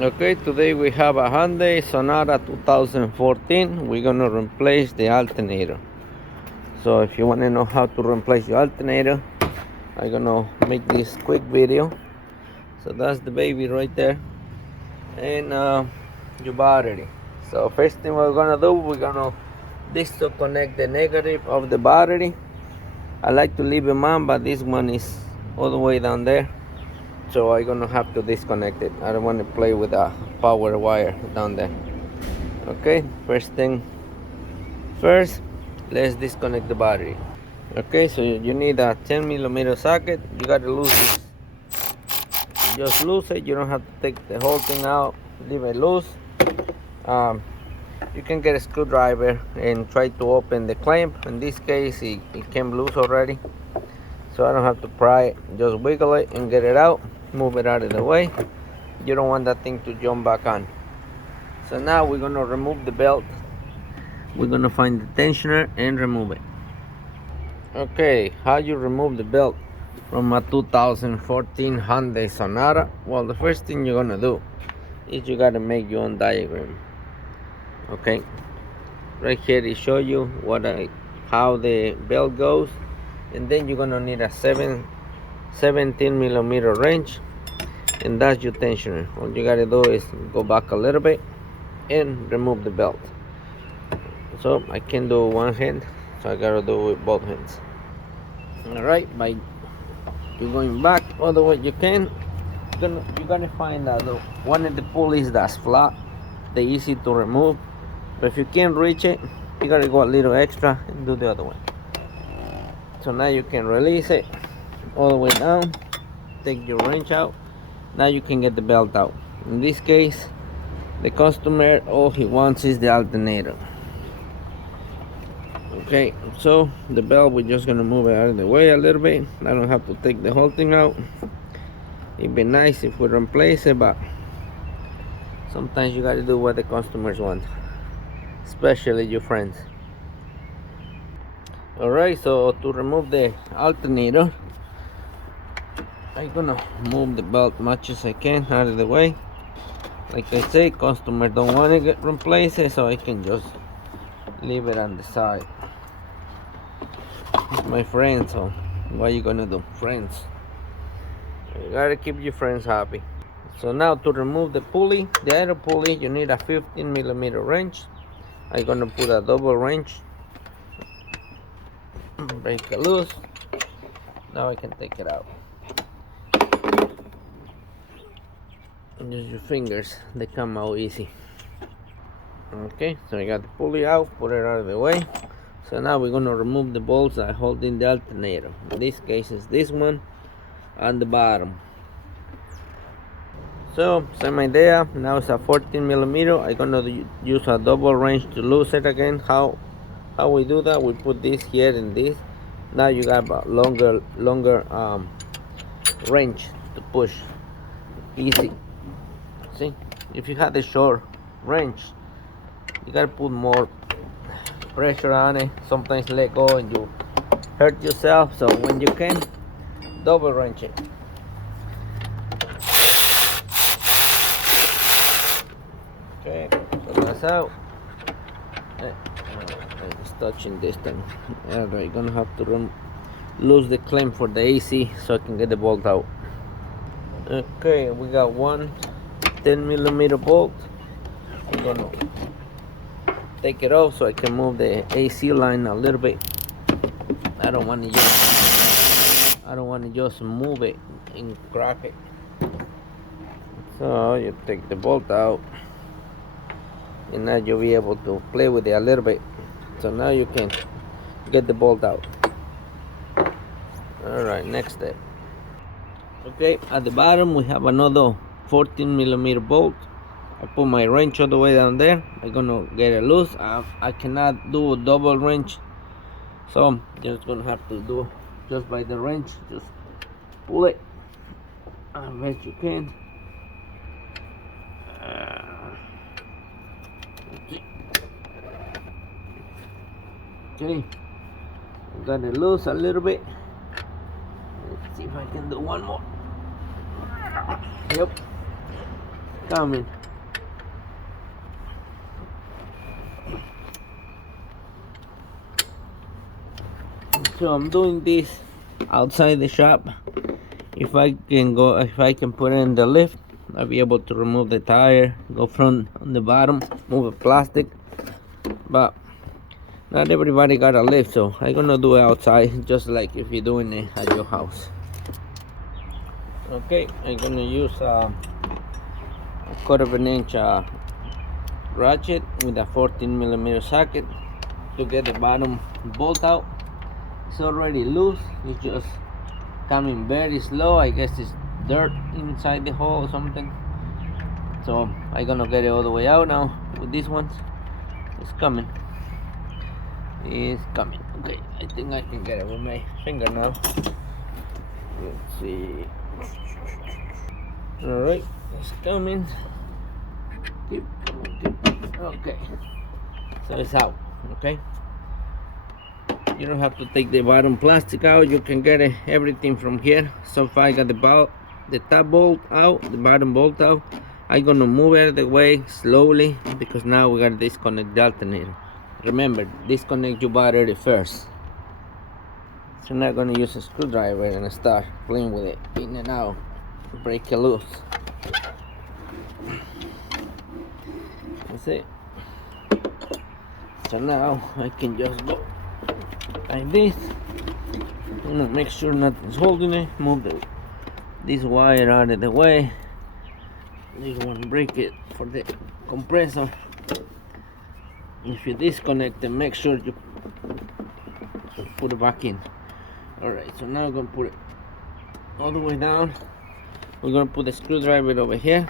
Okay, today we have a Hyundai Sonata 2014. We're gonna replace the alternator. So if you want to know how to replace the alternator, I'm gonna make this quick video. So that's the baby right there, and your battery. So first thing we're gonna do, we're gonna disconnect the negative of the battery. I like to leave them on, but this one is all the way down there, so I'm gonna have to disconnect it. I don't want to play with a power wire down there. Okay, first thing first, let's disconnect the battery. Okay, so you need a 10mm socket. You gotta lose this, just lose it. You don't have to take the whole thing out, leave it loose. um, you can get a screwdriver and try to open the clamp. In this case it came loose already, so I don't have to pry it. Just wiggle it and get it out, move it out of the way. You don't want that thing to jump back on. So now we're gonna remove the belt. We're gonna find the tensioner and remove it. Okay, how you remove the belt from a 2014 Hyundai Sonata? Well, the first thing you're gonna do is you gotta make your own diagram. Okay, right here it show you how the belt goes, and then you're gonna need a 17mm wrench, and that's your tensioner. All you gotta do is go back a little bit and remove the belt. So I can do one hand, so I gotta do it with both hands. All right, by you going back all the way you can, you're gonna find that one of the pulleys that's flat, they're easy to remove. But if you can't reach it, you gotta go a little extra and do the other one. So now you can release it all the way down, take your wrench out. Now you can get the belt out. In this case, the customer, all he wants is the alternator. Okay, so the belt, we're just gonna move it out of the way a little bit. I don't have to take the whole thing out. It'd be nice if we replace it, but sometimes you gotta do what the customers want, especially your friends. All right, so to remove the alternator, I'm gonna move the belt much as I can out of the way. Like I say, customers don't want to get replaced, so I can just leave it on the side. It's my friend, so what you gonna do? Friends, you gotta keep your friends happy. So now to remove the pulley, the other pulley, you need a 15mm wrench. I'm gonna put a double wrench, break it loose. Now I can take it out. And use your fingers, they come out easy. Okay, so I got the pulley out, put it out of the way. So now we're gonna remove the bolts that hold in the alternator. In this case, it's this one on the bottom. So same idea. Now it's a 14mm. I'm gonna use a double wrench to loose it again. How we do that? We put this here and this. Now you got a longer wrench to push. Easy. See, if you had a short wrench, you gotta put more pressure on it. Sometimes let go and you hurt yourself. So when you can, double wrench it. Okay, so that's out. It's touching this time. Alright, gonna have to lose the clamp for the AC so I can get the bolt out. Okay, we got one 10mm bolt. I'm gonna take it off so I can move the AC line a little bit. I don't want to just move it and crack it. So you take the bolt out, and now you'll be able to play with it a little bit. So now you can get the bolt out. All right, next step. Okay, at the bottom we have another 14mm bolt. I put my wrench all the way down there. I'm gonna get it loose. I cannot do a double wrench, so I'm just gonna have to do just by the wrench. Just pull it as best you can. Okay, got it loose a little bit. Let's see if I can do one more. Yep. coming. So I'm doing this outside the shop. If I can put it in the lift, I'll be able to remove the tire, go from on the bottom, move the plastic. But not everybody got a lift, so I'm gonna do it outside, just like if you're doing it at your house. Okay, I'm gonna use a 1/4 inch ratchet with a 14mm socket to get the bottom bolt out. It's already loose, it's just coming very slow. I guess it's dirt inside the hole or something. So I'm gonna get it all the way out now with this one. It's coming. Okay, I think I can get it with my finger now. Let's see. Alright, it's coming. Keep. Okay, so it's out. Okay, you don't have to take the bottom plastic out. You can get everything from here. So far I got the top bolt out, the bottom bolt out. I'm gonna move it the way slowly because now we gotta disconnect the alternator. Remember, disconnect your battery first. So now I'm gonna use a screwdriver and start playing with it, in and out, break it loose. That's it. So now I can just go like this. I'm gonna make sure nothing's holding it. Move this wire out of the way. This one, break it for the compressor. If you disconnect it, make sure you put it back in. Alright, so now I'm gonna put it all the way down. We're gonna put the screwdriver over here.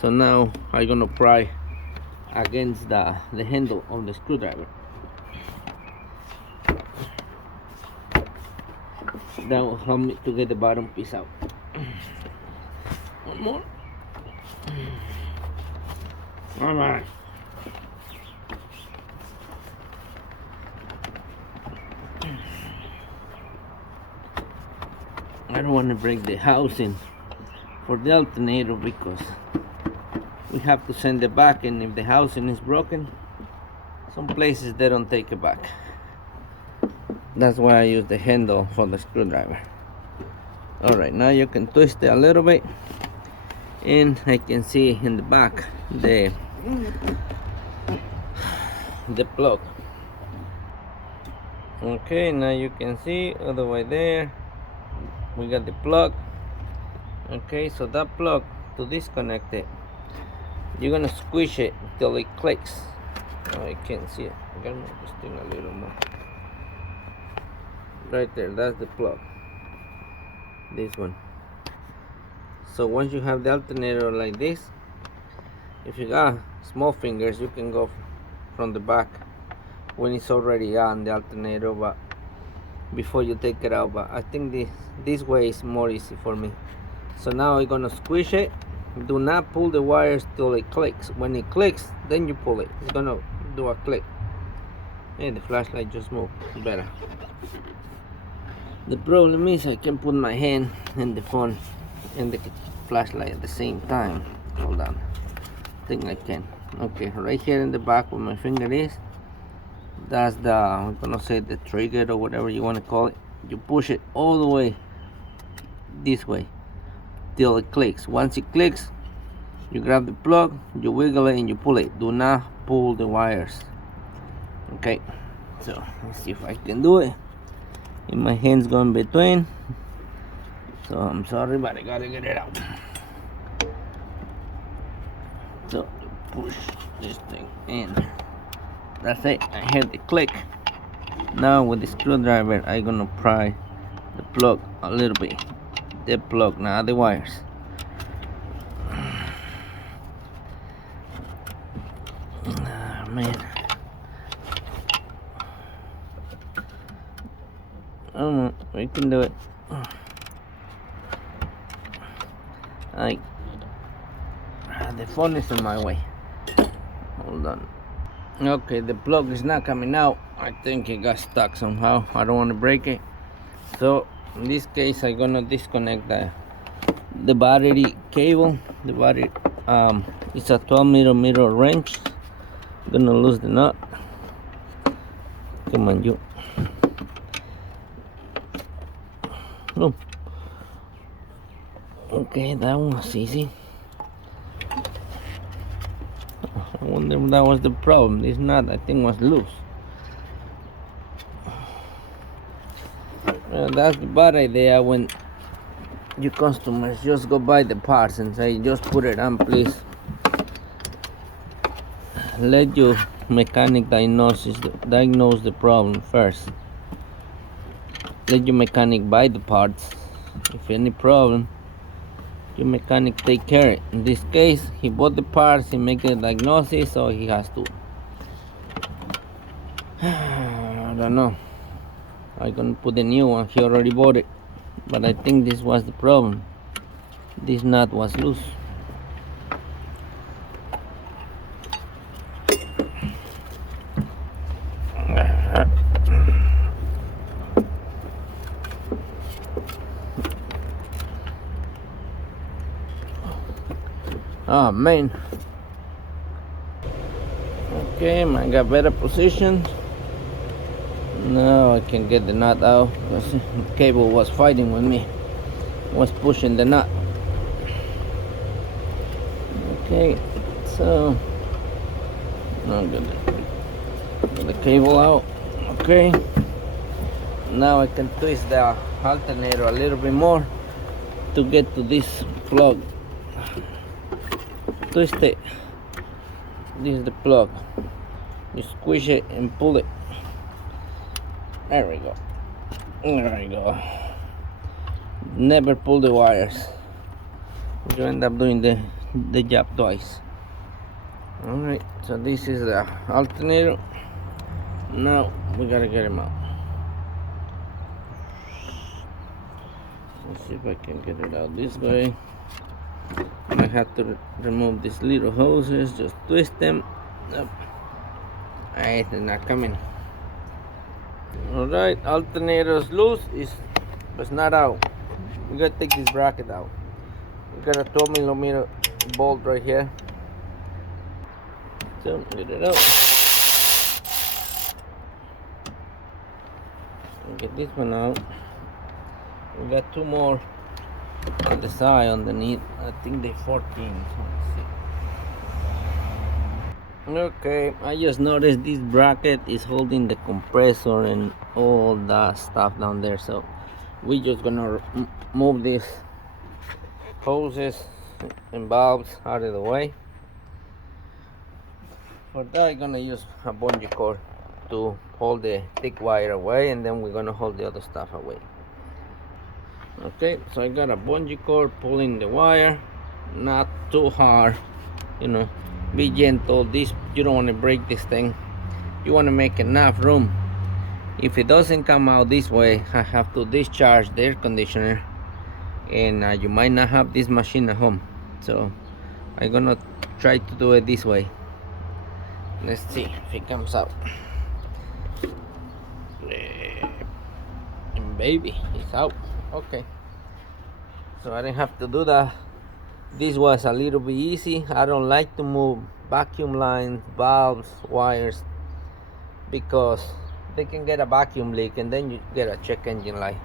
So now I'm gonna pry against the handle of the screwdriver. That will help me to get the bottom piece out. One more. Alright. I don't want to break the housing for the alternator because we have to send it back, and if the housing is broken, some places they don't take it back. That's why I use the handle for the screwdriver. Alright, now you can twist it a little bit, and I can see in the back the plug. Okay, now you can see all the way there we got the plug. Okay, so that plug, to disconnect it, you're gonna squish it till it clicks. Oh, I can't see it. I'm gonna move this thing a little more. Right there, that's the plug, this one. So once you have the alternator like this, if you got small fingers, you can go from the back when it's already on the alternator, but before you take it out. But I think this way is more easy for me. So now I'm gonna squish it. Do not pull the wires till it clicks. When it clicks, then you pull it. It's gonna do a click. And the flashlight just moved better. The problem is I can put my hand and the phone and the flashlight at the same time. Hold on, I think I can. Okay, right here in the back where my finger is, that's the, I'm gonna say, the trigger or whatever you want to call it. You push it all the way this way till it clicks. Once it clicks, you grab the plug, you wiggle it, and you pull it. Do not pull the wires. Okay, so let's see if I can do it. And my hands go in between, so I'm sorry, but I gotta get it out. So push this thing in. That's it. I heard the click. Now with the screwdriver, I'm gonna pry the plug a little bit. The plug, not the wires. Ah, man. I don't know. We can do it. The phone is in my way. Hold on. Okay, the plug is not coming out. I think it got stuck somehow. I don't want to break it. So in this case, I'm gonna disconnect the battery cable. The battery it's a 12 millimeter wrench. Gonna lose the nut. Come on, you. No. Okay, that one was easy. I wonder if that was the problem. This nut, I think, was loose. That's the bad idea when your customers just go buy the parts and say, just put it on, please. Let your mechanic diagnose the problem first. Let your mechanic buy the parts. If any problem, your mechanic take care of it. In this case, he bought the parts, he make a diagnosis, so he has to. I don't know. I'm gonna put the new one. He already bought it, but I think this was the problem. This nut was loose. Oh man. Okay, I got better position. Now I can get the nut out because the cable was fighting with me. Was pushing the nut. Okay, so I'm gonna get the cable out. Okay, now I can twist the alternator a little bit more to get to this plug. Twist it. This is the plug. You squish it and pull it. There we go. There we go. Never pull the wires. You end up doing the job twice. Alright, so this is the alternator. Now we gotta get him out. Let's see if I can get it out this way. I have to remove these little hoses, just twist them up. Alright, they're not coming. Alright, alternator's loose, it's not out. We gotta take this bracket out. We got a 12 millimeter bolt right here. So get it out. Get this one out. We got two more on the side underneath. I think they're 14. Let's see. Okay, I just noticed this bracket is holding the compressor and all that stuff down there, so we just gonna move these hoses and valves out of the way. For that, I'm gonna use a bungee cord to hold the thick wire away, and then we're gonna hold the other stuff away. Okay, so I got a bungee cord pulling the wire, not too hard, you know, be gentle. This, you don't want to break this thing. You want to make enough room. If it doesn't come out this way, I have to discharge the air conditioner, and you might not have this machine at home, so I'm gonna try to do it this way. Let's see if it comes out. And baby, it's out. Okay, so I didn't have to do that. This was a little bit easy. I don't like to move vacuum lines, valves, wires, because they can get a vacuum leak and then you get a check engine light.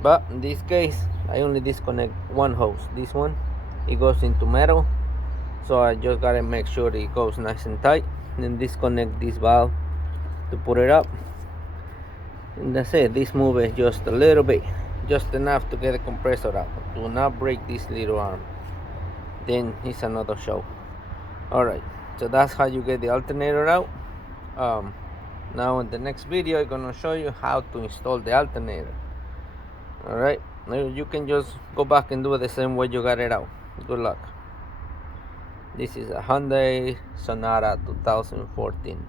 But in this case, I only disconnect one hose. This one, it goes into metal, so I just gotta make sure it goes nice and tight, and then disconnect this valve to put it up, and that's it. This move is just a little bit, just enough to get the compressor out. Do not break this little arm, then it's another show. Alright, so that's how you get the alternator out. Now in the next video, I'm gonna show you how to install the alternator. Alright, you can just go back and do it the same way you got it out. Good luck. This is a Hyundai Sonata 2014.